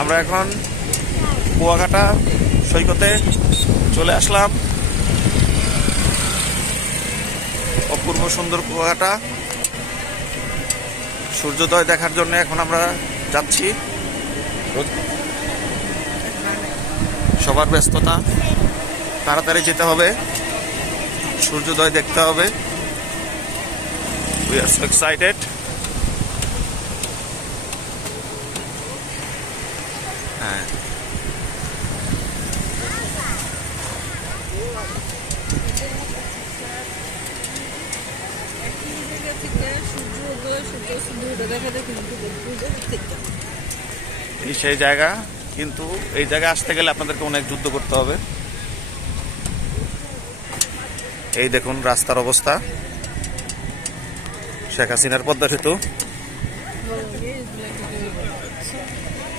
আমরা এখন কুয়াকাটা সৈকতে চলে আসলাম। অপূর্ব সুন্দর কুয়াকাটা সূর্যোদয় দেখার জন্য এখন আমরা যাচ্ছি। সবার ব্যস্ততা, তাড়াতাড়ি যেতে হবে, সূর্যোদয় দেখতে হবে। We are so excited. হ্যাঁ, এই সেই জায়গা, কিন্তু এই জায়গায় আসতে গেলে আপনাদেরকে অনেক যুদ্ধ করতে হবে। এই দেখুন রাস্তার অবস্থা, শেখ হাসিনার পদ্মা সেতু।